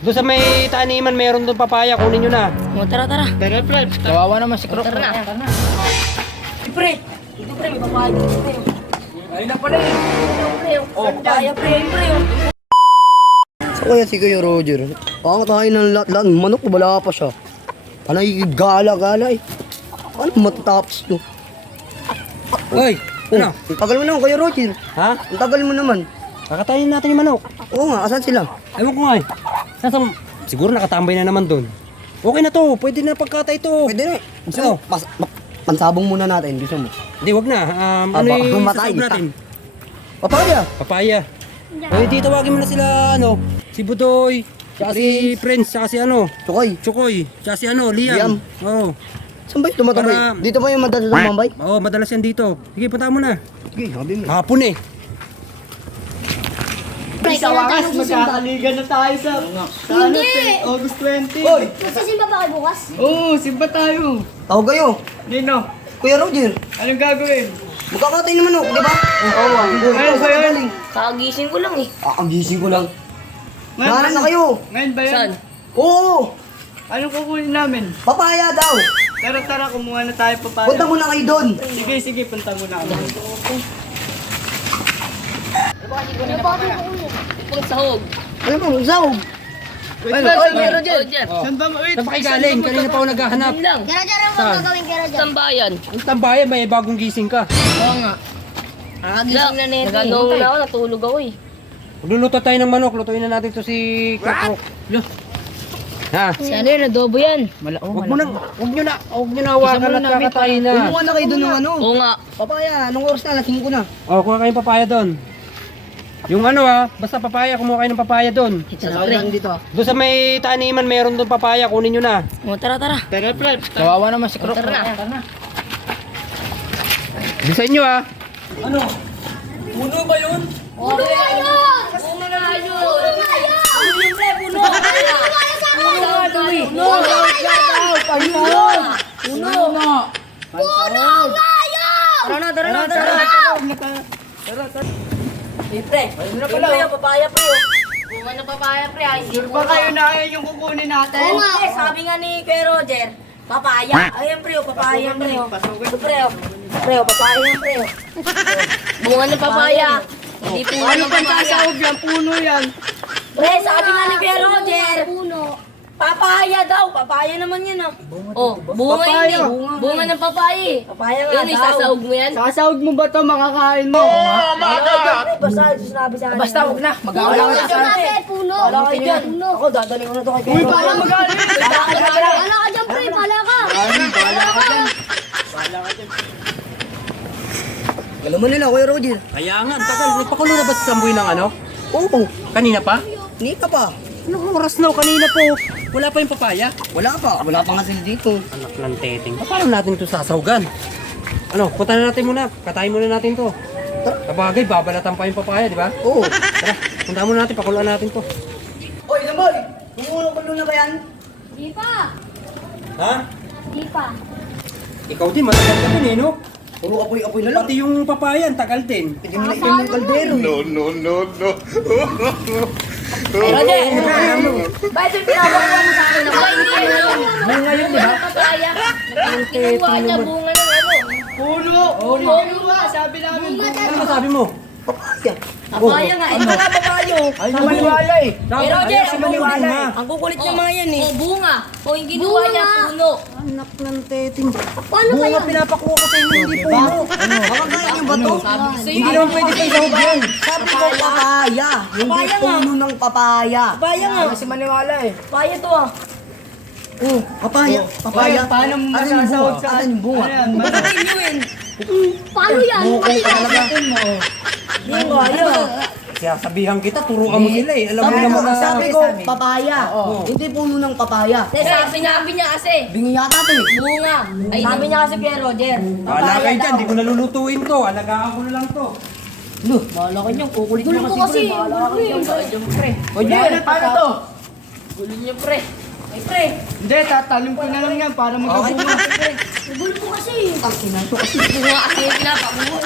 Doon sa may taniman, meron doon papaya. Kunin nyo na. O, tara, tara. Tara, pre. Kawawa naman si Krok. Tara na. Pre, dito pre, may papaya dito pre. Ayun na pala eh. Pre, papaya pre, pre. So kaya si Kuya Roger, ang tayo ng lahat-lahat, manok wala pa siya. Panay gala-gala eh. Ano matatapos to? Hoy, ano? Ang tagal mo naman Kuya Roger. Ha? Ang tagal mo naman. Kakatayin natin yung manok. Oo nga, asan sila? Ewan ko nga eh. Siguro nakatambay na naman doon. Okay na to. Pwede na pagkatay to. Pwede na eh. Ano? Pansabong muna natin, gusto mo. Hindi, wag na. Ano Aba, yung matay. sasab natin? Papaya. Papaya. O, hindi tawagin mo na sila, ano, si Budoy, tsaka si Prince, tsaka si ano, Tukoy. Chokoy, tsaka si ano, Liam. Oo. Saan ba yung tumatambay? Para- Dito ba yung madalas lumambay? Oo, madalas yan dito. Sige, punta mo na. Sige, sabi mo. Hapon eh. Pre, Sa wakas, magsisimba. magkakaligan na tayo sa Hindi! August 20. Oy! Magsisimba pa kayo bukas? Oo, simba tayo. Tawag kayo. Nino, Kuya Roger, anong gagawin? magkakatay naman ako, di ba? Oo. Ayun ba yun? Kakagising ko lang eh. Ang gising ko lang. Ngayon Nahanap na kayo. Ngayon ba yun? Saan? Oo. Anong kukunin namin? Papaya daw. Tara, kumuha na tayo pa Punta muna kayo doon. Sige, punta muna ako. Pag sahog. Ano mo, sahog. Meron dyan. Saan ba? Wait, Saan pa kayo galing? Kanina pa ako naghahanap. Yun lang. Kera-kera mo Saan? gagawin, kera-kera. Sambayan. Ang tambayan, may bagong gising ka. Oo nga. Gising na nito. Naganoong na ako, natulog ako eh. Magluluto tayo ng manok. Lutuin na natin to si Krok. Ha? Sana yun, adobo yan. Huwag nyo na hawakan at kakatayin na. Kumuha na kayo doon ng ano. Oo nga. Papaya, anong oras na? Alas 5 na. O, kuha kayong papaya doon. Yung ano basta papaya, kumuha kayo ng papaya doon. Tara, pre. dito. Doon sa may taniman, meron doon papaya. Kunin nyo na. O, tara, tara. Tara, pre. Kawawa naman si Krok. Tara na. Doon sa inyo Puno nga yun! Puno nga yun! Puno nga yun! Puno nga yun! Pre, puno! Puno nga dumi! Puno! Puno nga yun! Tara na! Pre, papaya pre oh. Bunga na papaya pre ay. Sure ba kayo na yun yung kukunin natin? Oo nga, sabi nga ni Kuya Roger, papaya. Ayun pre oh, papaya pre oh. Ito pre oh. Pre oh, papaya yan pre oh. Bunga ng papaya. Hindi po Ano pang sasahog yan? Puno yan. Pre, sabi nga ni Kuya Roger, Puno. papaya daw. Papaya naman yan oh. Oh, bunga Papaya. hindi. Bunga ng papaya eh. Papaya nga Yan, daw. isasahog mo yan? Sasahog mo ba ito? Makakain mo? Basta sinabi sa akin. Basta huwag na. Puno Mag-aawala ka ka sa natin, puno. Wala kayo dyan. Puno. Ako, dadali ko na ito kay Kuya Uy, Roger. parang magalit. Wala ka dyan, pre. Wala ka. Bala ka dyan. Alam mo nila, Kuya Roger. Kaya nga, ang tagal. Nagpakulo na ba sa samboy ng ano? Oo. Kanina pa? Hindi ka pa. Anong oras na? Kanina po. Wala pa yung papaya. Wala pa. Wala pa nga sila dito. Anak ng teteng. Paano natin ito sasahugan? Ano, punta na natin muna. Katayin muna natin to. Kabagay, babalatan pa yung papaya, di ba? Oo. Tara, punta muna natin. Pakuluan natin to. Oy, Lamboy! Kumuha na ba yan? Di pa. Ha? Di pa. Ikaw din, matagal ka din eh, no? Puro apoy-apoy na lang. Pati yung papaya, ang tagal din. Hindi mo na itim yung kaldero. Roger! Bakit yung pinabakuha mo sa akin? Ako hindi yun. May ngayon, di ba? Papaya. Kinuha niya bunga ng ano. Puno. Puno nga. Sabi namin. Ano masabi mo? Papaya. Papaya nga. Ito nga papayo. Ay, maniwala eh. Eh Roger, Ayaw si maniwala eh. ang kukulit ng mga yan eh. Bunga. Kung yung kinuha niya, puno. Anak ng teteng. Paano ba Bunga yan? pinapakuha ko sa inyo, hindi po. Makakain yung bato. Hindi naman pwede sa sahog yan. Sabi ko papaya. Hindi Papaya nga. puno ng papaya. Papaya nga. Kasi maniwala eh. Papaya to ah. Oh, papaya. Papaya. Oy, paano mo Asan yung masasahog bunga? sa Asan yung bunga? Ano yan? Patutin Paano yan? Bukay talaga. Hindi ko ayaw. Kaya sabihan kita, turuan mo sila eh. Alam mo Sabi ko, naman na... sabi ko, papaya. Hindi puno ng papaya. Sabi niya kasi. Bingi yata ito eh. Bunga. Ay, sabi niya kasi Kuya Roger. Wala kayo dyan, di ko nalulutuin to. Alagaan ko na lang to. Bahala ka niyan, kukulit Gulo niya ko kasi. kasi. Bahala ka niyan, pre. Oye, paano to? Gulo niya, pre. Ay, pre. Hindi, tatalim ko na lang yan para magkabunga. Gulo ko kasi. Ang ina to kasi. Bunga kasi yung pinapakuha.